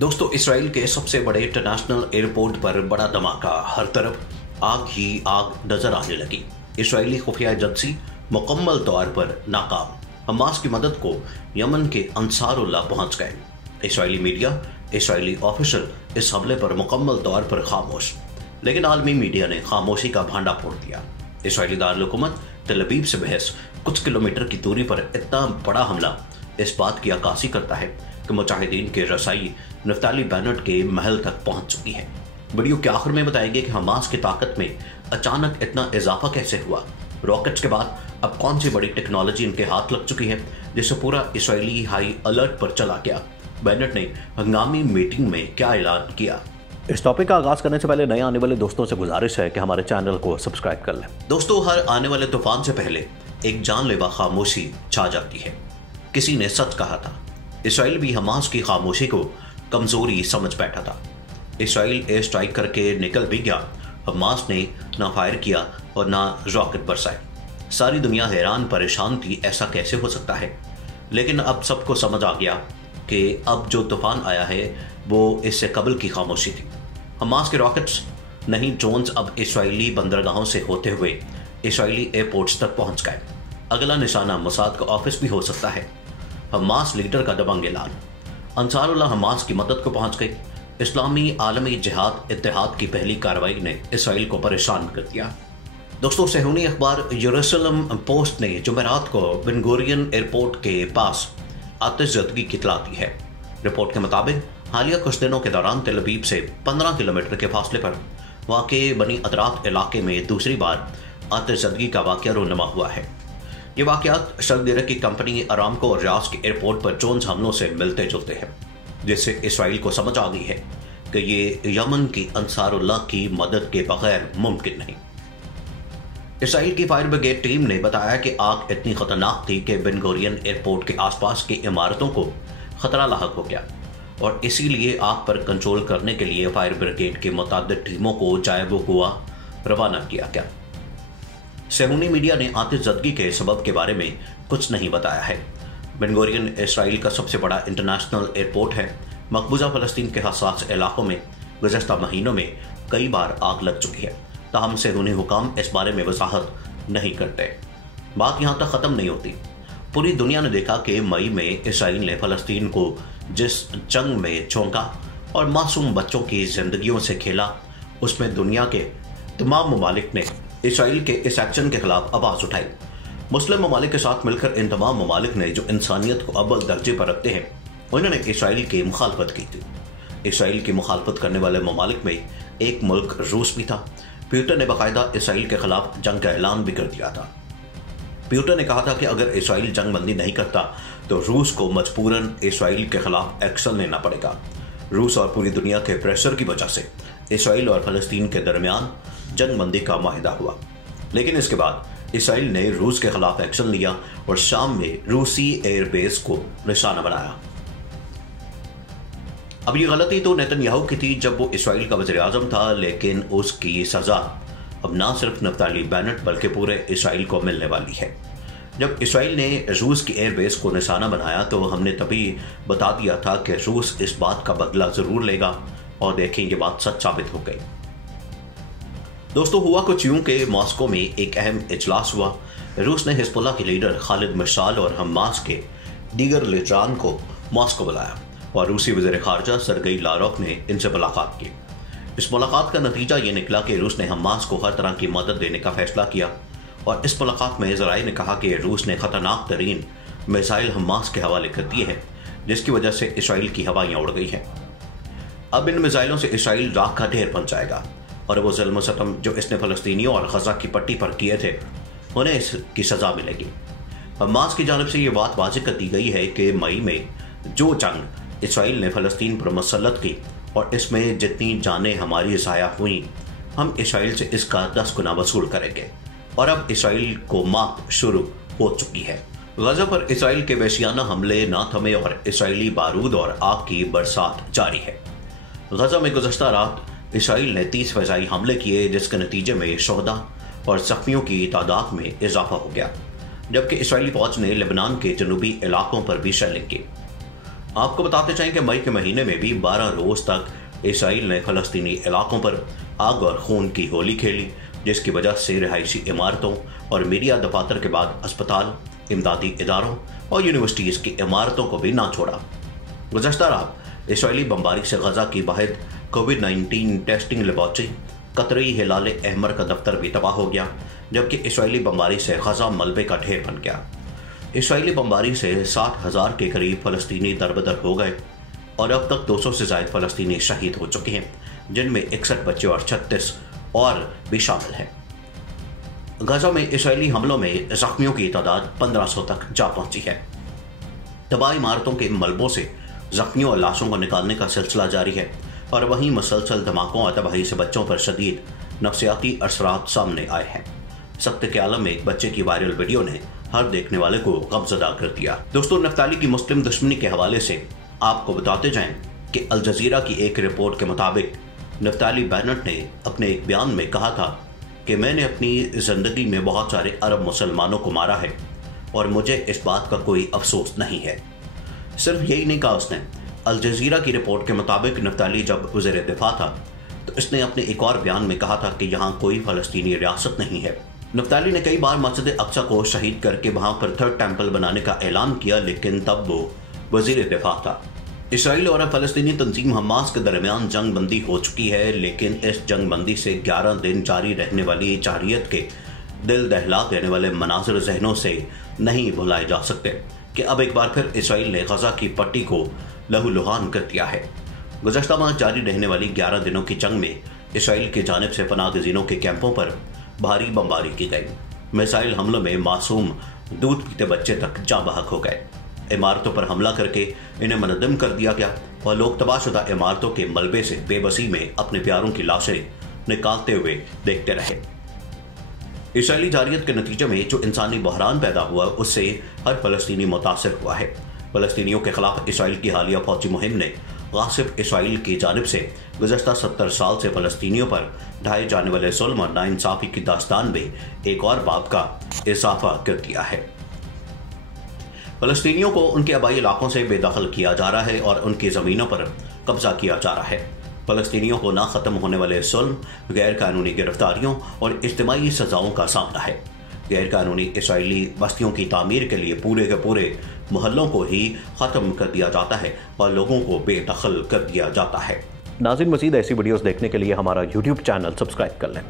दोस्तों, इसराइल के सबसे बड़े इंटरनेशनल एयरपोर्ट पर बड़ा धमाका, हर तरफ आग ही आग नजर आने लगी। इसराइली खुफिया एजेंसी मुकम्मल तौर पर नाकाम। हमास की मदद को यमन के अंसारुल्लाह पहुंच गए। इसराइली मीडिया, इसराइली ऑफिशियल इस हमले पर मुकम्मल तौर पर खामोश, लेकिन आलमी मीडिया ने खामोशी का भांडा फोड़ दिया। इसराइली दारुल हुकूमत तेल अवीव से महज कुछ किलोमीटर की दूरी पर इतना बड़ा हमला इस बात की अक्कासी करता है कि मुजाहिदीन के रसाई नफ्ताली बेनेट के महल तक पहुंच चुकी है। वीडियो के आखिर में बताएंगे कि हमास की ताकत में अचानक इतना इजाफा कैसे हुआ। रॉकेट्स के बाद अब कौन सी बड़ी टेक्नोलॉजी इनके हाथ लग चुकी है जिससे पूरा इसराइली हाई अलर्ट पर चला गया। बेनेट ने हंगामी मीटिंग में क्या ऐलान किया। इस टॉपिक का आगाज करने से पहले नए आने वाले दोस्तों से गुजारिश है कि हमारे चैनल को सब्सक्राइब कर लें। दोस्तों, हर आने वाले तूफान से पहले एक जानलेवा खामोशी छा जाती है। किसी ने सच कहा था, इसराइल भी हमास की खामोशी को कमजोरी समझ बैठा था। इसराइल एयर स्ट्राइक करके निकल भी गया, हमास ने ना फायर किया और ना रॉकेट बरसाए। सारी दुनिया हैरान परेशान थी, ऐसा कैसे हो सकता है। लेकिन अब सबको समझ आ गया कि अब जो तूफान आया है वो इससे कबल की खामोशी थी। हमास के रॉकेट्स नहीं, ड्रोन्स अब इसराइली बंदरगाहों से होते हुए इसराइली एयरपोर्ट्स तक पहुंच गए। अगला निशाना मोसाद का ऑफिस भी हो सकता है। हमास लीडर का दबंग ऐलान, अंसारुल्लाह हमास की मदद को पहुंच गई। इस्लामी आलमी जिहाद इत्तेहाद की पहली कार्रवाई ने इसराइल को परेशान कर दिया। दोस्तों, सहूनी अखबार यरूशलेम पोस्ट ने जुमेरात को बेन गुरियन एयरपोर्ट के पास आतिशज़दगी की इत्तला दी है। रिपोर्ट के मुताबिक हालिया कुछ दिनों के दौरान तेल अवीव से 15 किलोमीटर के फासले पर वाक़े बनी अदरात इलाके में दूसरी बार आतिशज़दगी का वाक़या रूनुमा हुआ है। ये वाक़यात सऊदी अरब की कंपनी अरामको और रियाज के एयरपोर्ट पर ड्रोन हमलों से मिलते जुलते हैं, जिससे इसराइल को समझ आ गई है कि ये यमन की अंसारुल्लाह की मदद के बगैर मुमकिन नहीं। इसराइल की फायर ब्रिगेड टीम ने बताया कि आग इतनी खतरनाक थी कि बेन गुरियन एयरपोर्ट के आसपास की इमारतों को खतरा लाहक हो गया और इसीलिए आग पर कंट्रोल करने के लिए फायर ब्रिगेड के मुताबिक टीमों को जायब गोवा रवाना किया गया। सहूनी मीडिया ने आतिशज़दगी के सबब के बारे में कुछ नहीं बताया है। बेन गुरियन इसराइल का सबसे बड़ा इंटरनेशनल एयरपोर्ट है। मकबूजा फ़लस्तीन के हसास इलाकों में गुज़श्ता महीनों में कई बार आग लग चुकी है, ताहम सहूनी हुकाम इस बारे में वजाहत नहीं करते। बात यहाँ तक ख़त्म नहीं होती। पूरी दुनिया ने देखा कि मई में इसराइल ने फ़लस्तीन को जिस जंग में झोंका और मासूम बच्चों की जिंदगियों से खेला, उसमें दुनिया के तमाम ममालिक ने इसराइल के इस एक्शन के खिलाफ आवाज उठाई। मुस्लिम ममालिक के साथ मिलकर इन तमाम ममालिक ने जो इंसानियत को अव्वल दर्जे पर रखते हैं, उन्होंने इसराइल की मुखालफत की थी। इसराइल की मुखालफत करने वाले ममालिक में एक मुल्क रूस भी था। प्यूटन ने बाकायदा इसराइल के खिलाफ जंग का ऐलान भी कर दिया था। प्यूटन ने कहा था कि अगर इसराइल जंग बंदी नहीं करता तो रूस को मजबूरन इसराइल के खिलाफ एक्शन लेना पड़ेगा। रूस और पूरी दुनिया के प्रेशर की वजह से इसराइल और फलस्तीन के दरमियान जंग बंदी का माहिदा हुआ, लेकिन इसके बाद इसराइल ने रूस के खिलाफ एक्शन लिया और शाम में रूसी एयरबेस को निशाना बनाया। अब ये गलती तो नेतन्याहू की थी जब वो इसराइल का वज़ीर आज़म था, लेकिन उसकी सजा अब ना सिर्फ नफ्ताली बेनेट बल्कि पूरे इसराइल को मिलने वाली है। जब इसराइल ने रूस की एयरबेस को निशाना बनाया तो हमने तभी बता दिया था कि रूस इस बात का बदला जरूर लेगा, और देखें ये बात सच साबित हो गई। दोस्तों, हुआ कुछ यूं कि मॉस्को में एक अहम इजलास हुआ। रूस ने हिजबुल्लाह के लीडर खालिद मशाल और हमास के दीगर लीडरान को मॉस्को बुलाया और रूसी वज़ीर ख़ारजा सरगई लारोव ने इनसे मुलाकात की। इस मुलाकात का नतीजा ये निकला कि रूस ने हमास को हर तरह की मदद देने का फैसला किया, और इस मुलाकात में ज़राए ने कहा कि रूस ने खतरनाक तरीन मिसाइल हमास के हवाले कर दिए हैं, जिसकी वजह से इसराइल की हवाइयाँ उड़ गई हैं। अब इन मिसाइलों से इसराइल राख का ढेर बन जाएगा और वो ज़ुल्म सितम जो इसने फ़लस्तीनियों और गजा की पट्टी पर किए थे, उन्हें इसकी सज़ा मिलेगी। हमास की जानिब से ये बात वाज़ेह कर दी गई है कि मई में जो जंग इसराइल ने फ़लस्तीन पर मुसल्लत की और इसमें जितनी जानें हमारी ज़ाया हुई, हम इसराइल से इसका 10 गुना वसूल करेंगे। और अब इसराइल को मात शुरू हो चुकी है। गजा पर इसराइल के वहशियाना हमले ना थमे और इसराइली बारूद और आग की बरसात जारी है। गजा में गुज़श्ता रात इसराइल ने 30 फ़िज़ाई हमले किए, जिसके नतीजे में शोहदा और ज़ख्मियों की तादाद में इजाफा हो गया, जबकि इसराइली फौज ने लेबनान के जनूबी इलाकों पर भी शेलिंग की। آپ کو بتاتے چاہیں کہ مئی کے مہینے میں بھی 12 روز تک اسرائیل نے فلسطینی علاقوں پر آگ اور خون کی ہولی کھیلی، جس کی وجہ سے رہائشی عمارتوں اور میڈیا دفاتر کے بعد اسپتال، امدادی اداروں اور یونیورسٹیز کی عمارتوں کو بھی نہ چھوڑا۔ گزشتہ رات اسرائیلی بمباری سے غزہ کی واحد کووڈ-19 ٹیسٹنگ لیبارٹری قطری ہلال احمر کا دفتر بھی تباہ ہو گیا، جبکہ اسرائیلی بمباری سے غزہ ملبے کا ڈھیر بن گیا۔ اسرائیلی بمباری سے 60,000 کے قریب فلسطینی دربدر ہو گئے اور اب تک 200 سے زائد فلسطینی شہید ہو چکے ہیں، جن میں 61 بچے اور 36 اور بھی شامل ہیں۔ غزہ میں اسرائیلی حملوں میں زخمیوں کی تعداد 1500 تک جا پہنچی ہے۔ تباہ عمارتوں کے ملبوں سے زخمیوں اور لاشوں کو نکالنے کا سلسلہ جاری ہے، اور وہیں مسلسل دھماکوں اور تباہی سے بچوں پر شدید نفسیاتی اثرات سامنے آئے ہیں۔ سخت کے عالم میں ایک بچے کی وائرل ویڈیو نے ہر دیکھنے والے کو غمزدہ کر دیا۔ دوستو، نفتالی کی مسلم دشمنی کے حوالے سے آپ کو بتاتے جائیں کہ الجزیرہ کی ایک رپورٹ کے مطابق نفتالی بینٹ نے اپنے ایک بیان میں کہا تھا کہ میں نے اپنی زندگی میں بہت سارے عرب مسلمانوں کو مارا ہے اور مجھے اس بات کا کوئی افسوس نہیں ہے۔ صرف یہی نہیں کہا اس نے۔ الجزیرہ کی رپورٹ کے مطابق نفتالی جب وزیر دفاع تھا تو اس نے اپنے ایک اور بیان میں کہا تھا کہ یہاں کوئی فلسطینی ریاست نہیں ہے۔ نفتالی نے کئی بار مسجد اقصی کو شہید کر کے وہاں پر تھرڈ ٹیمپل بنانے کا اعلان کیا، لیکن تب وہ وزیر دفاع تھا۔ اسرائیل اور فلسطینی تنظیم حماس کے درمیان جنگ بندی ہو چکی ہے، لیکن اس جنگ بندی سے 11 دن جاری رہنے والی جارحیت کے دل دہلا دینے والے مناظر ذہنوں سے نہیں بھلائے جا سکتے کہ اب ایک بار پھر اسرائیل نے غزہ کی پٹی کو لہو لہان کر دیا ہے۔ گزشتہ ماہ جاری رہنے والی 11 دنوں کی جنگ میں اسرائیل کی جانب سے پناہ گزینوں کے کیمپوں پر بھاری بمباری کی گئی۔ میزائل حملوں میں معصوم دودھ پیتے بچے تک جاں بحق ہو گئے۔ عمارتوں پر حملہ کر کے انہیں منہدم کر دیا گیا اور لوگ تباہ شدہ عمارتوں کے ملبے سے بے بسی میں اپنے پیاروں کی لاشیں نکالتے ہوئے دیکھتے رہے۔ اسرائیلی جارحیت کے نتیجے میں جو انسانی بحران پیدا ہوا، اس سے ہر فلسطینی متاثر ہوا ہے۔ فلسطینیوں کے خلاف اسرائیل کی حالیہ فوجی مہم نے غاصب اسرائیل کی جانب سے گزشتہ 70 سال سے فلسطینیوں پر ڈھائے جانے والے ظلم اور ناانصافی کی داستان میں ایک اور باب کا اضافہ کر دیا ہے۔ فلسطینیوں کو ان کے آبائی علاقوں سے بے دخل کیا جا رہا ہے اور ان کی زمینوں پر قبضہ کیا جا رہا ہے۔ فلسطینیوں کو نہ ختم ہونے والے ظلم، غیر قانونی گرفتاریوں اور اجتماعی سزاؤں کا سامنا ہے۔ غیر قانونی اسرائیلی بستیوں کی تعمیر کے لیے پورے کے پورے محلوں کو ہی ختم کر دیا جاتا ہے اور لوگوں کو بے دخل کر دیا جاتا ہے۔ ناظرین، مزید ایسی ویڈیوز دیکھنے کے لیے ہمارا YouTube چینل سبسکرائب کر لیں۔